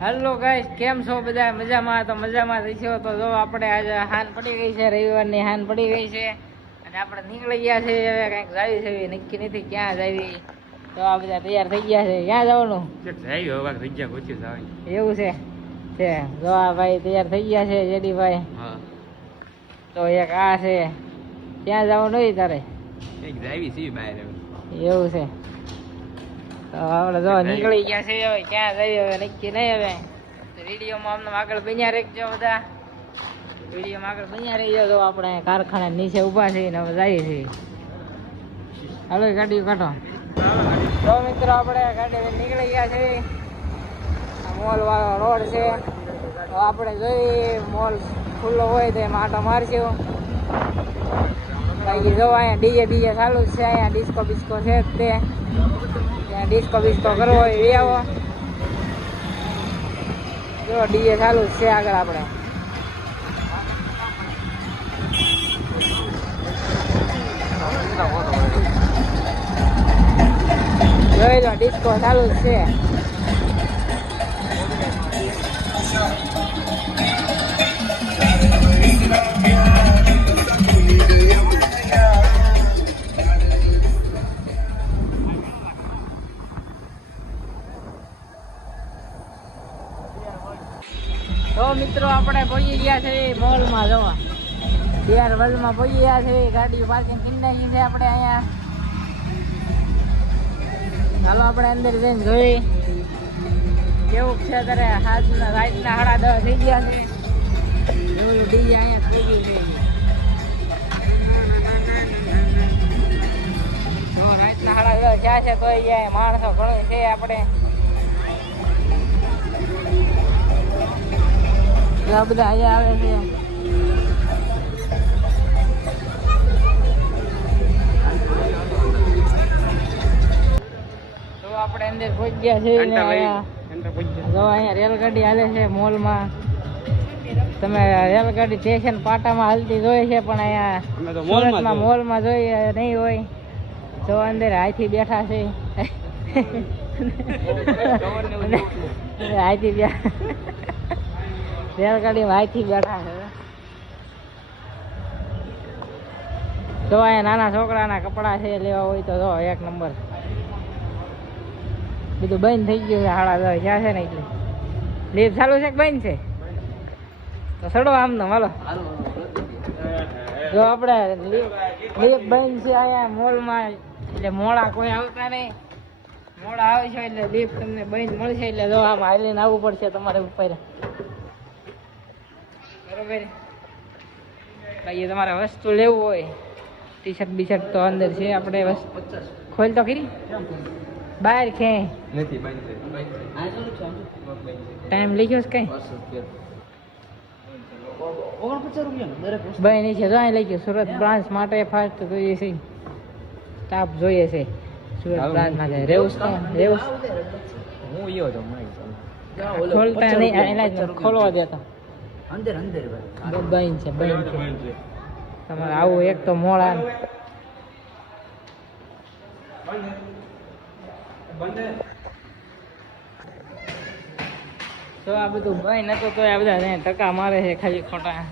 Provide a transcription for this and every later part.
Hello guys, કેમ છો બધા? મજામાં? તો મજામાં રહીશો. તો જો આપણે આજે હાન પડી ગઈ છે, રવિવારની હાન પડી ગઈ છે અને આપણે નીકળી ગયા છે. હવે કંઈક જાવી છે, નક્કી નથી ક્યાં જાવી. તો આ બધા તૈયાર થઈ ગયા છે. ક્યાં જવાનું? એવું છે જો આ ભાઈ તૈયાર થઈ ગયા છે, જેડીભાઈ. તો એક આ છે. ક્યાં જવાનું હોય તારે? એવું છે. તો આપણે જો નીકળી ગયા છે. હવે ક્યાં જઈએ હવે નક્કી નહીં. હવે વિડીયોમાં અમને આગળ બન્યા રહેજો બધા. વિડીયોમાં આગળ બન્યા રહી જાવ. તો આપણે કારખાના નીચે ઊભા છીએ ને હવે જઈએ છીએ. હાલો ગાડી કાઢો. તો મિત્રો આપણે ગાડી નીકળી ગયા છે. મોલ વાળો રોડ છે. તો આપણે જોઈએ મોલ ખુલ્લો હોય તો એમાં આટો મારશું. બાકી જો અહીંયા ડીજે ચાલુ જ છે. અહીંયા ડિસ્કો બિસ્કો છે જ તે. ત્યાં ડિસ્કો બિસ્કો કરવો હોય એ આવો. જો ડીજે ચાલુ જ છે આગળ. આપણે જોઈ લો ડિસ્કો ચાલુ જ છે. તો મિત્રો આપણે પહોંચી ગયા છે મોલમાં જવા. બિહાર વર્લ્ડમાં પહોંચી ગયા છે. ગાડી પાર્કિંગ કરી નાખી છે આપણે અહીંયા. ચાલો આપણે અંદર જઈને જોઈ કેવું છે. અત્યારે રાતના 10:30 થઈ ગયા છે. એવું ડીજે અહીંયા થઈ ગયું છે. જો રાતના 10:30 થયા છે તો અહીંયા માણસો ઘણું છે. આપણે બધા અહીંયા આવે છે. તો આપણે અંદર પહોંચી ગયા છે. જો અહીંયા રેલગાડી હાલે છે મોલમાં. તમે રેલગાડી સ્ટેશન પાટામાં હાલતી જોઈ છે, પણ અહીંયા મોલમાં જોઈએ નહીં હોય. તો અંદર હાથી બેઠા છે. હાથી રેલગાડીમાં હાથી બેઠા છે. જો અહીંયા નાના છોકરાના કપડા છે, લેવા હોય તો જો એક નંબર. બધું બંધ થઈ ગયું છે. 10:30 ક્યાં છે ને એટલે લીફ ચાલુ છે કે બંધ છે? તો સડો આમ નો હાલો. જો આપણે લીફ બંધ છે અહીંયા મોલમાં. એટલે મોડા કોઈ આવતા નહીં. મોડા આવે છે એટલે લીફ તમને બંધ મળશે. એટલે જો આમ હાલીને આવવું પડશે તમારે ઉપર. બરોબર. બાકી તમારે વસ્તુ લેવું હોય, ટી શર્ટ બીશર્ટ તો અંદર છે. આપણે વસ્તુ ખોલ તો ખરી. બહાર ક્યાંય ટાઈમ લખ્યો છે કઈ? 49 ભાઈ નહીં છે. જો અહીં લખ્યું સુરત બ્રાન્ચ માટે ફાસ્ટ જોઈએ છે. સ્ટાફ જોઈએ છે સુરત બ્રાન્ચ માટે. રેવું ખોલતા નહીં. એના ખોલવા દેતો બંધ છે. તમારે આવું એક તો મોડા. તો આ બધું ભાઈ નતો તો આ બધા ટકા મારે છે ખાલી ખોટા.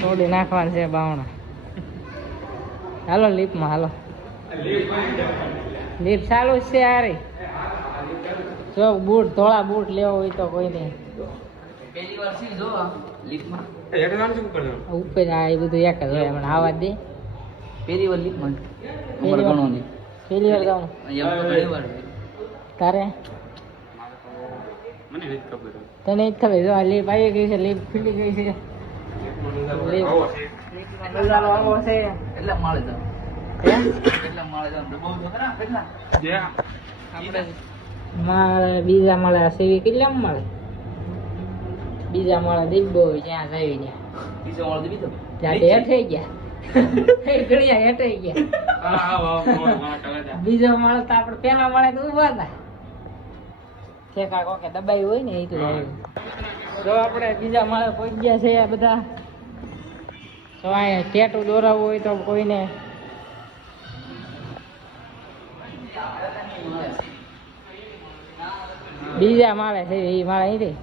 તોડી નાખવાનું છે બાવણા. હાલો લીપમાં હાલો. લીપ ચાલુ જ છે. યાર જો બૂટ ધોળા બૂટ લેવો હોય તો કોઈ નહીં. પહેલી વાર છે જો લીપમાં ઉપર આ એ બધું એક જ હોય. હમણાં આવા દે. પહેલી વાર લીપમાં પહેલી વાર જવાનું તારે. તને જ ખબર. જો આ લીપ આવી ગઈ છે. લીપ ખુલી ગઈ છે. બીજા મળે સેવી કેટલા મળે? બીજા મળે દીબો જ્યાં જઈ ત્યાં હેઠે ગયા. હેઠે ગયા. બીજો મળે તો આપડે પેલા મળે તો ઉભા હતા. ઠેકા કોકે દબાઈ હોય ને એ તો. જો આપણે બીજા માળે પહોંચી ગયા છે બધા. તો અહીંયા ટેટુ દોરાવવું હોય તો કોઈને બીજા માળે છે એ માળે અહીંથી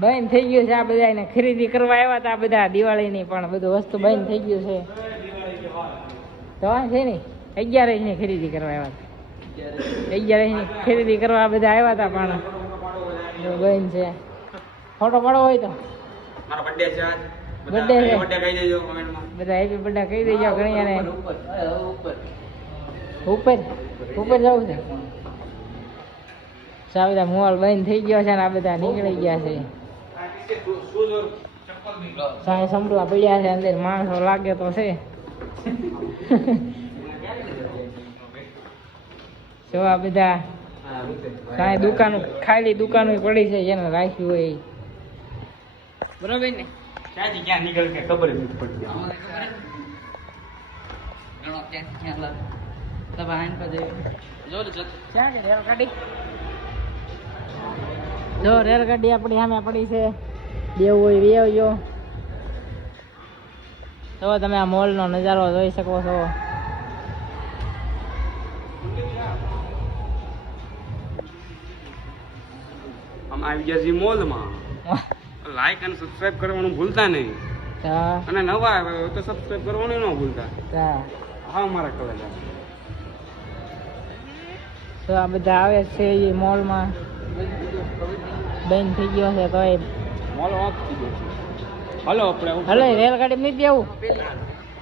બંધ થઈ ગયું છે. આ બધા એને ખરીદી કરવા આવ્યા હતા બધા દિવાળીની, પણ બધું વસ્તુ બંધ થઈ ગયું છે. તો છે ને 11 ની ખરીદી કરવા આવ્યા હતા. 11 ની ખરીદી કરવા બધા આવ્યા હતા, પણ બંધ છે. ફોટો પાડવો હોય તો બર્થડે છે, બધા હેપી બર્થડે કહી દેજો. ઘણી ઉપર ઉપર જવું છે. આ બધા મોલ બંધ થઈ ગયો છે ને આ બધા નીકળી ગયા છે. સાંઈ સંપલા પડ્યા છે, અંદર માણસો લાગે તો છે. જો આ બધા સાંઈ દુકાનો ખાલી દુકાનો પડી છે જેને રાખ્યું હોય બરોબર ને. ક્યાં નીકળ કે ખબર જ નથી પડતી. જો રેલગાડી આપણી સામે પડી છે. દેવું હોય વી આવજો. તો તમે આ મોલ નો નજારો જોઈ શકો છો. આવી ગયા છીએ મોલમાં. લાઈક અને સબસ્ક્રાઇબ કરવાનું ભૂલતા નહીં. અને નવા આવે તો સબસ્ક્રાઇબ કરવાનું ન ભૂલતા. હા મારા કલેજા. તો આ બધા આવે છે એ મોલમાં. બંધ થઈ ગયો છે તો એ મોલ ઓફ થઈ ગયો છે. હાલો આપણે હાલો રેલગાડી નથી દેવું.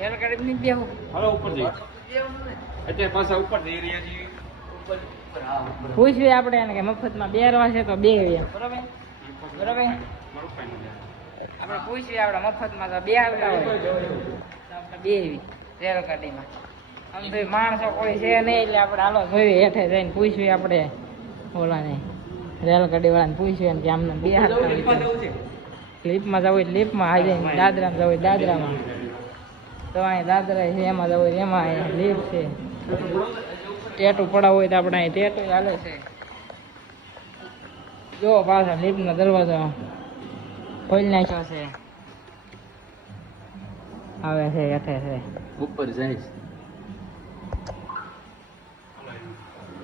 રેલગાડી નથી દેવું. હાલો ઉપર જઈએ. અત્યારે પાછા ઉપર જઈ રહ્યા છીએ. પૂછવી આપણે એને કે મફતમાં બેરવા છે તો બેવીએ. બરોબર બરોબર. આપણે પૂછવી આપણે મફતમાં તો બે આવતા હોય આપણે બેવી રેલગાડીમાં. આમ તો માણસો કોઈ છે નહીં એટલે આપણે હાલો જોઈએ હેઠે જઈને પૂછવી આપણે ઓલાને રેલગાડી વાળાને પૂછવી કે આમને બે લીપમાં જવું હોય લીપમાં હાજર, દાદરામાં જવું હોય દાદરામાં. તો અહીં દાદરા છે એમાં જવું હોય એમાં લીપ છે. ટેટુ પડાવવું હોય તો આપણે અહીં ટેટુ ચાલે છે. જો પાછા લીપનો દરવાજો ખોલી નાખ્યો છે. આવે છે હેઠે છે ઉપર જાય.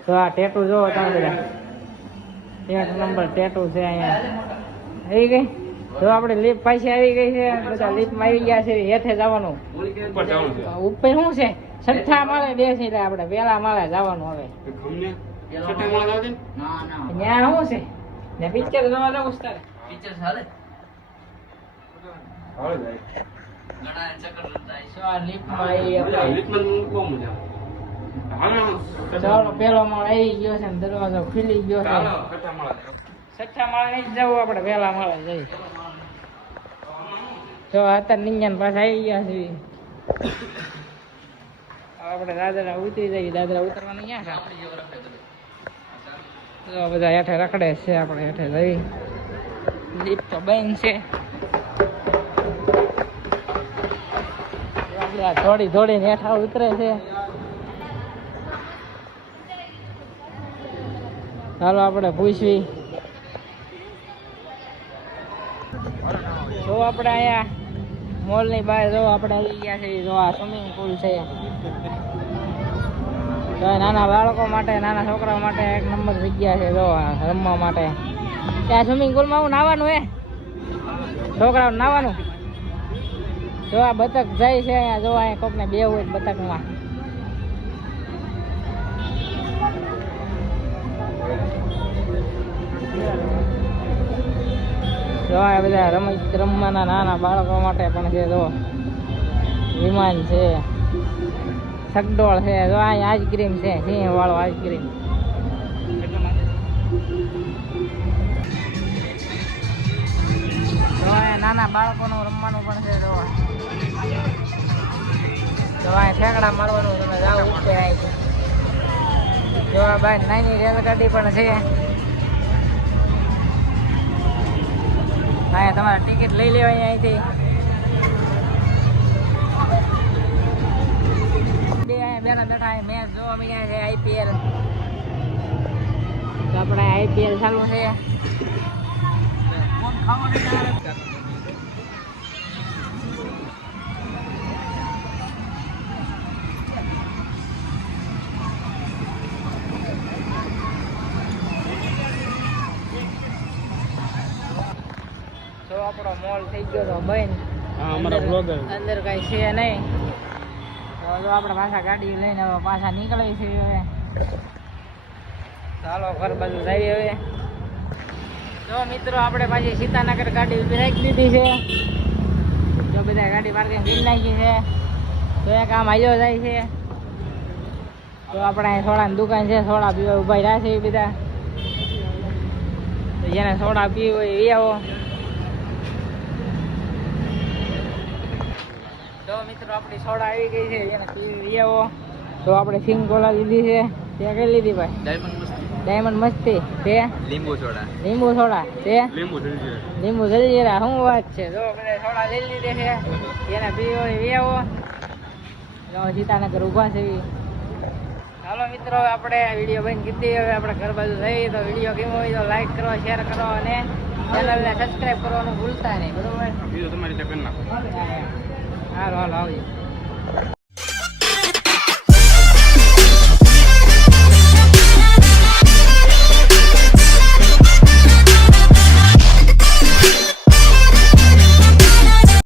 તો આ ટેટુ જોવો તમે બધા. 8 નંબર ટેટુ છે અહીંયા. આવી ગઈ તો આપણે લીપ પાછી આવી ગઈ છે. બધા લીપમાં આવી ગયા છે. હેઠે જવાનું. ઉપર શું છે છઠ્ઠા માળે બેસી એટલે આપણે પેલા માળે જવાનું. હવે ત્યાં શું છે ને પિક્ચર જોવા જવું છે તારે? પિક્ચર ચાલે ચાલો પેલો માળ આવી ગયો છે ને દરવાજો ખુલી ગયો છે. છઠ્ઠા માળે નહીં જવું આપણે પેલા માળે જઈ. તો અત્યારે નિંજાન પાસે આવી ગયા છે. આપણે દાદરા ઉતરી જઈએ. દાદરા ઉતરવાનું ક્યાં છે? તો બધા હેઠે રખડે છે. આપણે હેઠે જઈ. લીફ્ટ તો બંધ છે. થોડી થોડી હેઠા ઉતરે છે. ચાલો આપણે પૂછવી. જો આપણે અહીંયા મોલ ની બહાર જો આપણે આવી ગયા છે. જો આ સ્વિમિંગ પુલ છે. તો નાના બાળકો માટે નાના છોકરાઓ માટે 1 નંબર જગ્યા છે. જો રમવા માટે. ત્યાં સ્વિમિંગ પુલમાં હું નાવાનું હે છોકરાઓ નાવાનું. જો આ બતક જાય છે અહીંયા. જો અહીંયા કોકને બેહવું હોય બતકમાં. જો આ બધા રમવાના નાના બાળકો માટે પણ છે. જો વિમાન છે, સગડોળ છે. જો અહીંયા આઈસ્ક્રીમ છે, સિંહ વાળો આઈસ્ક્રીમ. જો અહીંયા નાના બાળકોનું રમવાનું પણ છે. જો અહીંયા ઠેકડા મારવાનું તમે જાઓ ઉપર આવી. જો આ બહાર નાની રેલગાડી પણ છે. અહીંયા તમારે ટિકિટ લઈ લેવાય અહીંથી. બેના બેઠા મેચ જોવા મળ્યા છે IPL. તો આપણે IPL ચાલુ છે. મોલ થઈ ગયો તો બંધ. હા અમારા બ્લોગર અંદર કઈ છે નહીં. તો આપણે પાછા ગાડી લઈને હવે પાછા નીકળી છે હવે. ચાલો ઘર બાજુ જઈએ હવે. જો મિત્રો આપણે પાછી સીતાનગર ગાડી ઉભી રાખી દીધી છે. જો બધા ગાડી પાર્કિંગ કરી નાખી છે. તો એક આમ હાલ્યો જાય છે. તો આપણે અહીં સોડાની દુકાન છે, સોડા પીવા ઉભા રહ્યા છે બધા. તો જેને સોડા પીવી હોય એ આવો. તો મિત્રો આપણી સોડા આવી ગઈ છે, એને પીવી આવો. તો આપણે સિંગ કોલા લીધી છે. ત્યાં કઈ લીધી ભાઈ? ડાયમંડ મસ્તી. તે લીંબુ સોડા. તે લીંબુ જલજીરા. શું વાત છે? જો બધા સોડા લઈ લીધે છે. એને પીવી હોય એ આવો. જો સીતાનગર ઊભા છે. ચાલો મિત્રો હવે આપણે વિડીયો બંધ કરી દઈએ. હવે આપણે ઘર બાજુ જઈએ. તો વિડીયો કેવો હોય તો લાઈક કરો, શેર કરો અને ચેનલને સબસ્ક્રાઈબ કરવાનું ભૂલતા નહીં. બરોબર? તમારી રીતે કરી નાખો. હાલો આવજો.